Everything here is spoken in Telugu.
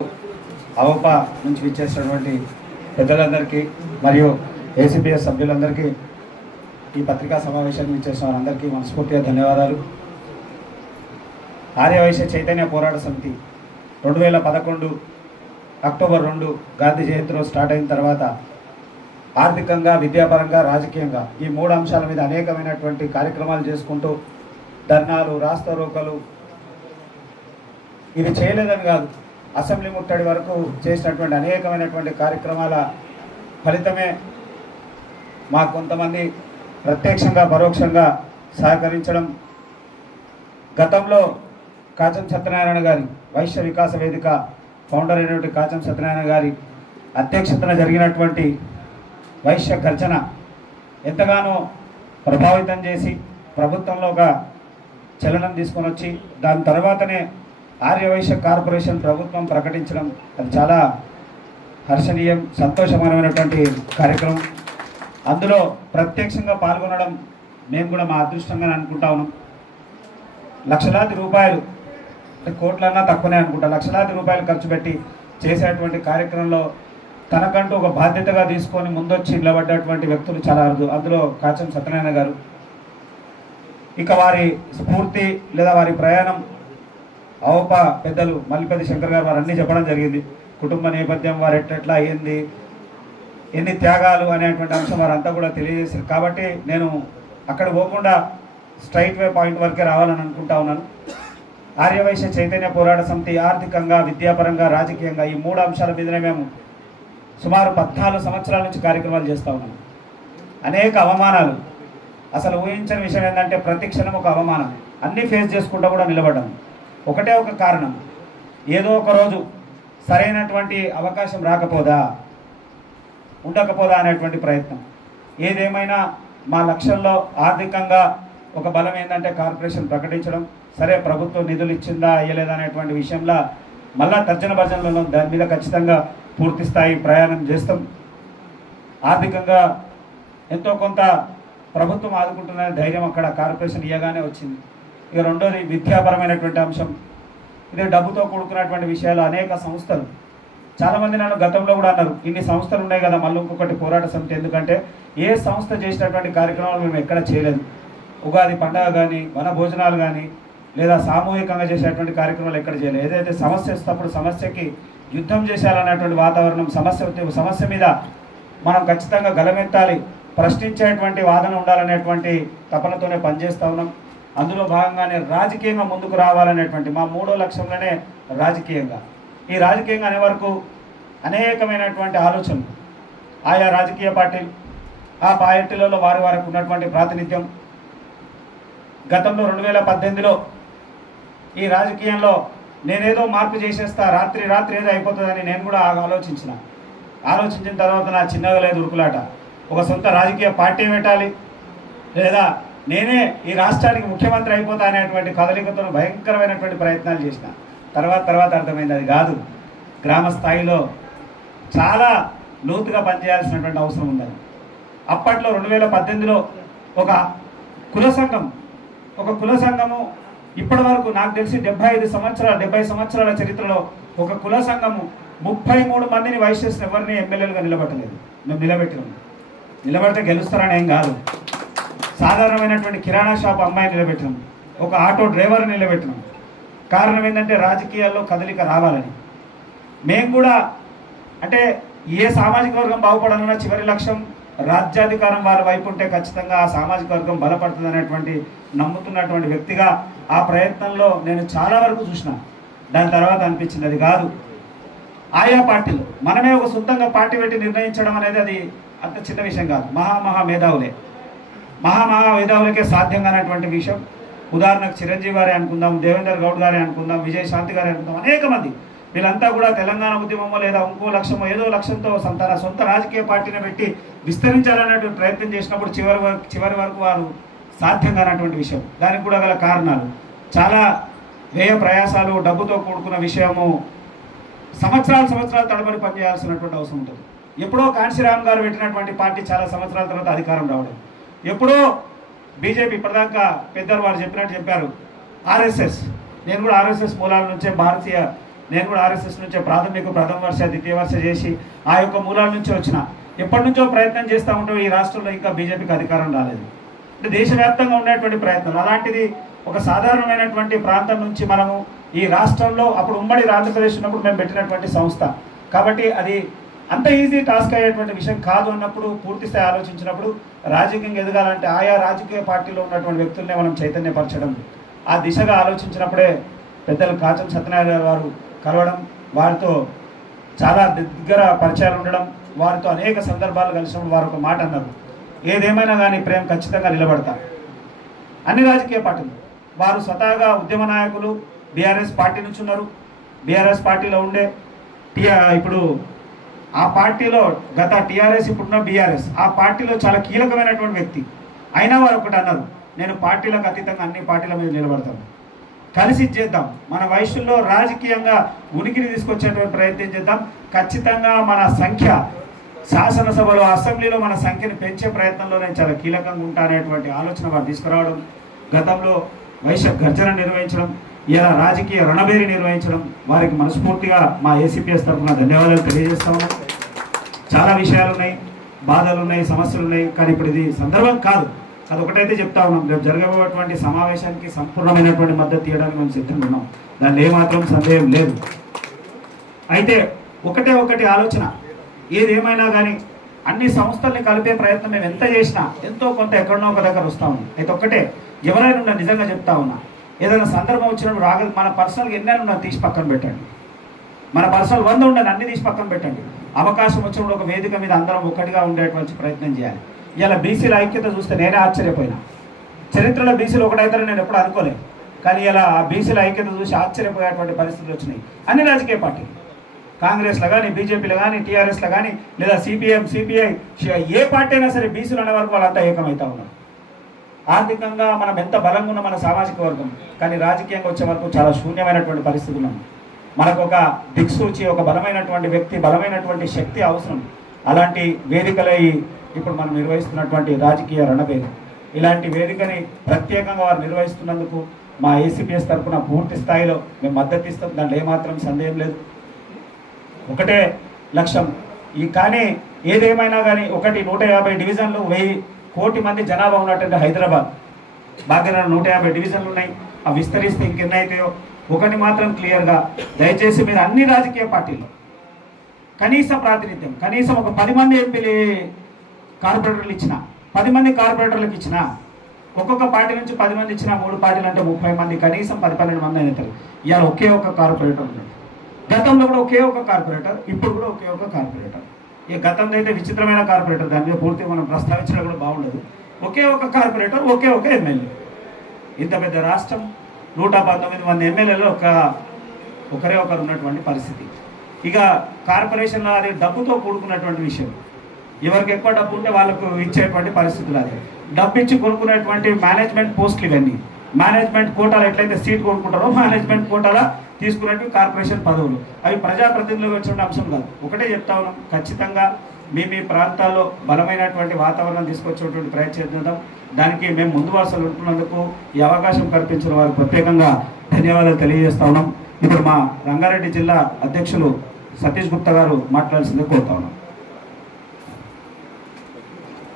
అవపా నుంచి విచ్చేసినటువంటి పెద్దలందరికీ మరియు ఏసీపీఎస్ సభ్యులందరికీ ఈ పత్రికా సమావేశానికి విచ్చేసిన వారందరికీ మనస్ఫూర్తిగా ధన్యవాదాలు. ఆర్యవైశ్య చైతన్య పోరాట సమితి 2011 అక్టోబర్ 2 గాంధీ జయంతి రోజు స్టార్ట్ అయిన తర్వాత ఆర్థికంగా, విద్యాపరంగా, రాజకీయంగా ఈ 3 అంశాల మీద అనేకమైనటువంటి కార్యక్రమాలు చేసుకుంటూ ధర్నాలు, రాస్తారోకలు ఇది చేయలేదని కాదు, అసెంబ్లీ ముట్టడి వరకు చేసినటువంటి అనేకమైనటువంటి కార్యక్రమాల ఫలితమే మాకు కొంతమంది ప్రత్యక్షంగా పరోక్షంగా సహకరించడం. గతంలో కాచం సత్యనారాయణ గారి వైశ్య వికాస వేదిక ఫౌండర్ అయినటువంటి కాచం సత్యనారాయణ గారి అధ్యక్షతన జరిగినటువంటి వైశ్య గర్జన ఎంతగానో ప్రభావితం చేసి ప్రభుత్వంలో ఒక చలనం తీసుకొని వచ్చి దాని తర్వాతనే ఆర్యవైశ్య కార్పొరేషన్ ప్రభుత్వం ప్రకటించడం అది చాలా హర్షణీయం, సంతోషకరమైనటువంటి కార్యక్రమం. అందులో ప్రత్యక్షంగా పాల్గొనడం మేము కూడా మా అదృష్టంగా అనుకుంటా ఉన్నాం. లక్షలాది రూపాయలు, కోట్లన్నా తక్కువనే అనుకుంటా, లక్షలాది రూపాయలు ఖర్చు పెట్టి చేసేటువంటి కార్యక్రమంలో తనకంటూ ఒక బాధ్యతగా తీసుకొని ముందొచ్చి నిలబడ్డటువంటి వ్యక్తులు చాలా అరుదు. అందులో కాచం సత్యనారాయణ గారు. ఇక వారి స్ఫూర్తి లేదా వారి ప్రయాణం అవపా పెద్దలు మల్లిపల్లి శంకర్ గారు వారు అన్నీ చెప్పడం జరిగింది. కుటుంబ నేపథ్యం, వారు ఎట్లా అయ్యింది, ఎన్ని త్యాగాలు అనేటువంటి అంశం వారంతా కూడా తెలియజేశారు. కాబట్టి నేను అక్కడ పోకుండా స్ట్రైట్ వే పాయింట్ వరకే రావాలని అనుకుంటా ఉన్నాను. ఆర్యవైశ్య చైతన్య పోరాట సమితి ఆర్థికంగా, విద్యాపరంగా, రాజకీయంగా ఈ 3 అంశాల మీదనే మేము సుమారు 14 సంవత్సరాల నుంచి కార్యక్రమాలు చేస్తూ ఉన్నాం. అనేక అవమానాలు, అసలు ఊహించని విషయం ఏంటంటే ప్రతి క్షణం ఒక అవమానం, అన్నీ ఫేస్ చేసుకుంటూ కూడా నిలబడ్డాం. ఒకటే ఒక కారణం, ఏదో ఒక రోజు సరైనటువంటి అవకాశం రాకపోదా, ఉండకపోదా అనేటువంటి ప్రయత్నం. ఏదేమైనా మా లక్ష్యంలో ఆర్థికంగా ఒక బలం ఏంటంటే కార్పొరేషన్ ప్రకటించడం. సరే, ప్రభుత్వం నిధులు ఇచ్చిందా ఇయ్యలేదా అనేటువంటి విషయంలో మళ్ళా తర్జన భర్జనలో దాని మీద ఖచ్చితంగా పూర్తి స్థాయి ప్రయాణం చేస్తాం. ఆర్థికంగా ఎంతో కొంత ప్రభుత్వం ఆదుకుంటున్న ధైర్యం అక్కడ కార్పొరేషన్ ఇయ్యగానే వచ్చింది. ఇక రెండోది విద్యాపరమైనటువంటి అంశం. ఇది డబ్బుతో కూడుకున్నటువంటి విషయాలు. అనేక సంస్థలు, చాలామంది నన్ను గతంలో కూడా అన్నారు, ఇన్ని సంస్థలు ఉన్నాయి కదా మళ్ళీ ఇంకొకటి పోరాట సమితి ఎందుకంటే, ఏ సంస్థ చేసినటువంటి కార్యక్రమాలు మేము ఎక్కడ చేయలేదు. ఉగాది పండుగ కానీ, వన భోజనాలు కానీ, లేదా సామూహికంగా చేసేటువంటి కార్యక్రమాలు ఎక్కడ చేయలేదు. ఏదైతే సమస్య వస్తప్పుడు సమస్యకి యుద్ధం చేసేయాలనేటువంటి వాతావరణం, సమస్య మీద మనం ఖచ్చితంగా గలమెత్తాలి, ప్రశ్నించేటువంటి వాదన ఉండాలనేటువంటి తపనతోనే పనిచేస్తూ ఉన్నాం. అందులో భాగంగానే రాజకీయంగా ముందుకు రావాలనేటువంటి మా 3వ లక్ష్యంలోనే రాజకీయంగా. ఈ రాజకీయంగా అనే వరకు అనేకమైనటువంటి ఆలోచనలు, ఆయా రాజకీయ పార్టీలు, ఆ పార్టీలలో వారికి ఉన్నటువంటి ప్రాతినిధ్యం. గతంలో 2018లో ఈ రాజకీయంలో నేనేదో మార్పు చేసేస్తా, రాత్రి ఏదో అయిపోతుందని నేను కూడా ఆలోచించిన తర్వాత నా చిన్నగా లేదు ఉరుకులాట, ఒక సొంత రాజకీయ పార్టీ పెట్టాలి, లేదా నేనే ఈ రాష్ట్రానికి ముఖ్యమంత్రి అయిపోతా అనేటువంటి కదలికతో భయంకరమైనటువంటి ప్రయత్నాలు చేసిన. తర్వాత అర్థమైంది అది కాదు, గ్రామ స్థాయిలో చాలా లోతుగా పనిచేయాల్సినటువంటి అవసరం ఉందని. అప్పట్లో 2018లో ఒక కుల సంఘము ఇప్పటి వరకు నాకు తెలిసి 70 సంవత్సరాల చరిత్రలో ఒక కుల సంఘము 33 మందిని వైశ్యస్ని ఎవరిని ఎమ్మెల్యేలుగా నిలబెట్టలేదు. మేము నిలబడితే గెలుస్తారని ఏం కాదు. సాధారణమైనటువంటి కిరాణా షాప్ అమ్మాయిని నిలబెట్టినాం, ఒక ఆటో డ్రైవర్ని నిలబెట్టినాం. కారణం ఏంటంటే రాజకీయాల్లో కదలిక రావాలని. మేము కూడా అంటే ఏ సామాజిక వర్గం బాగుపడాలన్నా చివరి లక్ష్యం రాజ్యాధికారం వారి వైపు ఉంటే ఖచ్చితంగా ఆ సామాజిక వర్గం బలపడుతుంది అనేటువంటి నమ్ముతున్నటువంటి వ్యక్తిగా ఆ ప్రయత్నంలో నేను చాలా వరకు చూసిన. దాని తర్వాత అనిపించింది అది కాదు, ఆయా పార్టీలు మనమే ఒక సొంతంగా పార్టీ పెట్టి నిర్ణయించడం అనేది అది అంత చిన్న విషయం కాదు. మహామేధావులకే సాధ్యంగా అనేటువంటి విషయం. ఉదాహరణకు చిరంజీవి గారే అనుకుందాం, దేవేందర్ గౌడ్ గారే అనుకుందాం, విజయశాంతి గారే అనుకుందాం, అనేక మంది వీళ్ళంతా కూడా తెలంగాణ ఉద్యమమో లేదా ఇంకో లక్ష్యమో ఏదో లక్ష్యంతో తన సొంత రాజకీయ పార్టీని పెట్టి విస్తరించాలనేటువంటి ప్రయత్నం చేసినప్పుడు చివరి వరకు వారు సాధ్యంగా అన్నటువంటి విషయం. దానికి కూడా గల కారణాలు చాలా వ్యయ ప్రయాసాలు, డబ్బుతో కూడుకున్న విషయము. సంవత్సరాలు తడబడి పనిచేయాల్సినటువంటి అవసరం ఉంటుంది. ఎప్పుడో కాంశీరామ్ గారు పెట్టినటువంటి పార్టీ చాలా సంవత్సరాల తర్వాత అధికారం రావడం, ఎప్పుడో బీజేపీ ఇప్పటిదాకా పెద్దలు వారు చెప్పినట్టు చెప్పారు, ఆర్ఎస్ఎస్, నేను కూడా ఆర్ఎస్ఎస్ మూలాల నుంచే భారతీయ నేను కూడా ఆర్ఎస్ఎస్ నుంచే ప్రథమ వర్ష ద్వితీయ వర్ష చేసి ఆ యొక్క మూలాల నుంచి వచ్చిన. ఎప్పటి నుంచో ప్రయత్నం చేస్తూ ఉంటాం. ఈ రాష్ట్రంలో ఇంకా బీజేపీకి అధికారం రాలేదు. అంటే దేశవ్యాప్తంగా ఉండేటువంటి ప్రయత్నం. అలాంటిది ఒక సాధారణమైనటువంటి ప్రాంతం నుంచి మనము ఈ రాష్ట్రంలో అప్పుడు ఉమ్మడి ఆంధ్రప్రదేశ్ ఉన్నప్పుడు మేము పెట్టినటువంటి సంస్థ కాబట్టి అది అంత ఈజీ టాస్క్ అయ్యేటువంటి విషయం కాదు అన్నప్పుడు పూర్తి స్థాయి ఆలోచించినప్పుడు రాజకీయంగా ఎదగాలంటే ఆయా రాజకీయ పార్టీలో ఉన్నటువంటి వ్యక్తులనే మనం చైతన్యపరచడం, ఆ దిశగా ఆలోచించినప్పుడే పెద్దలు కాచం సత్యనారాయణ గారు కలవడం, వారితో చాలా దగ్గర పరిచయాలు ఉండడం, వారితో అనేక సందర్భాలు కలిసినప్పుడు వారు ఒక మాట అన్నారు, ఏదేమైనా కానీ ప్రేమ ఖచ్చితంగా నిలబడతా. అన్ని రాజకీయ పార్టీలు వారు స్వతహాగా ఉద్యమ నాయకులు బీఆర్ఎస్ పార్టీ నుంచి ఉన్నారు. బీఆర్ఎస్ పార్టీలో ఉండే ఇప్పుడు ఆ పార్టీలో గత టీఆర్ఎస్ ఇప్పుడున్న బీఆర్ఎస్ ఆ పార్టీలో చాలా కీలకమైనటువంటి వ్యక్తి అయినా వారు ఒకటి అన్నారు, నేను పార్టీలకు అతీతంగా అన్ని పార్టీల మీద నిలబడతాను, కలిసి చేద్దాం, మన వయసులో రాజకీయంగా ఉనికిని తీసుకొచ్చేటువంటి ప్రయత్నం చేద్దాం, ఖచ్చితంగా మన సంఖ్య శాసనసభలో అసెంబ్లీలో మన సంఖ్యను పెంచే ప్రయత్నంలో నేను చాలా కీలకంగా ఉంటా అనేటువంటి ఆలోచన వారు తీసుకురావడం, గతంలో వైశ్య గర్జన నిర్వహించడం, ఇలా రాజకీయ రణబేరి నిర్వహించడం, వారికి మనస్ఫూర్తిగా మా ఏసీపీఎస్ తరఫున ధన్యవాదాలు తెలియజేస్తా ఉన్నాం. చాలా విషయాలు ఉన్నాయి, బాధలు ఉన్నాయి, సమస్యలు ఉన్నాయి, కానీ ఇప్పుడు ఇది సందర్భం కాదు. అది ఒకటైతే చెప్తా ఉన్నాం, రేపు జరగబోయేటువంటి సమావేశానికి సంపూర్ణమైనటువంటి మద్దతు ఇవ్వడానికి మేము సిద్ధంగా ఉన్నాం, దానిలో ఏమాత్రం సందేహం లేదు. అయితే ఒకటి ఆలోచన, ఏదేమైనా కానీ అన్ని సంస్థల్ని కలిపే ప్రయత్నం మేము ఎంత చేసినా ఎంతో కొంత ఎక్కడనో ఒక దగ్గర వస్తూ ఉన్నాం. అయితే ఒక్కటే ఎవరైనా ఉన్నా నిజంగా చెప్తా ఉన్నా, ఏదైనా సందర్భం వచ్చినప్పుడు రాగదు, మన పర్సనల్గా ఎన్నైనా ఉన్నా తీసి పక్కన పెట్టండి, మన పర్సనల్ 100 ఉండండి, అన్ని తీసి పక్కన పెట్టండి. అవకాశం వచ్చినప్పుడు ఒక వేదిక మీద అందరం ఒక్కటిగా ఉండేటువంటి ప్రయత్నం చేయాలి. ఇలా బీసీల ఐక్యత చూస్తే నేనే ఆశ్చర్యపోయినా. చరిత్రలో బీసీలు ఒకటైతారని నేను ఎప్పుడు అనుకోలేదు, కానీ ఇలా ఆ బీసీల ఐక్యత చూసి ఆశ్చర్యపోయేటువంటి పరిస్థితులు వచ్చినాయి. అన్ని రాజకీయ పార్టీలు, కాంగ్రెస్లో కానీ, బీజేపీలో కానీ, టీఆర్ఎస్లో కానీ, లేదా సిపిఎం, సిపిఐ, ఏ పార్టీ అయినా సరే బీసీలు అనే వరకు వాళ్ళంతా ఏకమవుతా ఉన్నారు. ఆర్థికంగా మనం ఎంత బలంగా ఉన్న మన సామాజిక వర్గం, కానీ రాజకీయంగా వచ్చే వరకు చాలా శూన్యమైనటువంటి పరిస్థితులు ఉన్నాయి. మనకు ఒక దిక్సూచి, ఒక బలమైనటువంటి వ్యక్తి, బలమైనటువంటి శక్తి అవసరం. అలాంటి వేదికలై ఇప్పుడు మనం నిర్వహిస్తున్నటువంటి రాజకీయ రణవేదిక, ఇలాంటి వేదికని ప్రత్యేకంగా వారు నిర్వహిస్తున్నందుకు మా ఏసీపీఎస్ తరఫున పూర్తి స్థాయిలో మేము మద్దతు ఇస్తాం, దాంట్లో ఏమాత్రం సందేహం లేదు. ఒకటే లక్ష్యం కానీ ఏదేమైనా కానీ 150 డివిజన్లు 1000 కోటి మంది జనాభా ఉన్నటువంటి హైదరాబాద్ బాగా 150 డివిజన్లు ఉన్నాయి. అవి విస్తరిస్తే ఇంకెన్నైతాయో ఒకటి మాత్రం క్లియర్గా, దయచేసి మీరు అన్ని రాజకీయ పార్టీల్లో కనీస ప్రాతినిధ్యం, కనీసం ఒక 10 మంది ఎంపీలు కార్పొరేటర్లు ఇచ్చిన, 10 మంది కార్పొరేటర్లకు ఇచ్చిన, ఒక్కొక్క పార్టీ నుంచి 10 మంది ఇచ్చిన, 3 పార్టీలు అంటే 30 మంది, కనీసం 10-12 మంది అవుతారు. ఇవాళ ఒకే ఒక కార్పొరేటర్ ఉన్నాడు. గతంలో కూడా ఒకే ఒక కార్పొరేటర్, ఇప్పుడు కూడా ఒకే ఒక కార్పొరేటర్. ఈ గతంలో అయితే విచిత్రమైన కార్పొరేటర్, దాని మీద పూర్తిగా మనం ప్రస్తావించడం కూడా బాగుండదు. ఒకే ఒక కార్పొరేటర్, ఒకే ఒక ఎమ్మెల్యే. ఇంత పెద్ద రాష్ట్రం, 119 మంది ఎమ్మెల్యేలు ఒకరే ఒకరు ఉన్నటువంటి పరిస్థితి. ఇక కార్పొరేషన్లో అది డబ్బుతో కూడుకున్నటువంటి విషయం. ఎవరికి ఎక్కువ డబ్బు ఉంటే వాళ్ళకు ఇచ్చేటువంటి పరిస్థితులు. అది డబ్బు ఇచ్చి కొనుక్కునేటువంటి మేనేజ్మెంట్ పోస్టులు ఇవన్నీ. మేనేజ్మెంట్ కోటాలు ఎట్లయితే సీట్ కొనుక్కుంటారో మేనేజ్మెంట్ కోటాల తీసుకున్నట్టు కార్పొరేషన్ పదవులు, అవి ప్రజాప్రతినిధులకు వచ్చిన అంశం కాదు. ఒకటే చెప్తా ఉన్నాం, ఖచ్చితంగా మీ ప్రాంతాల్లో బలమైనటువంటి వాతావరణం తీసుకొచ్చేటువంటి ప్రయత్నం చేద్దాం. దానికి మేము ముందు వరుసలు ఉంటున్నందుకు ఈ అవకాశం కల్పించిన వారికి ప్రత్యేకంగా ధన్యవాదాలు తెలియజేస్తా ఉన్నాం. ఇప్పుడు మా రంగారెడ్డి జిల్లా అధ్యక్షులు సతీష్ గుప్తా గారు మాట్లాడాల్సిందే కోరుతా ఉన్నాం.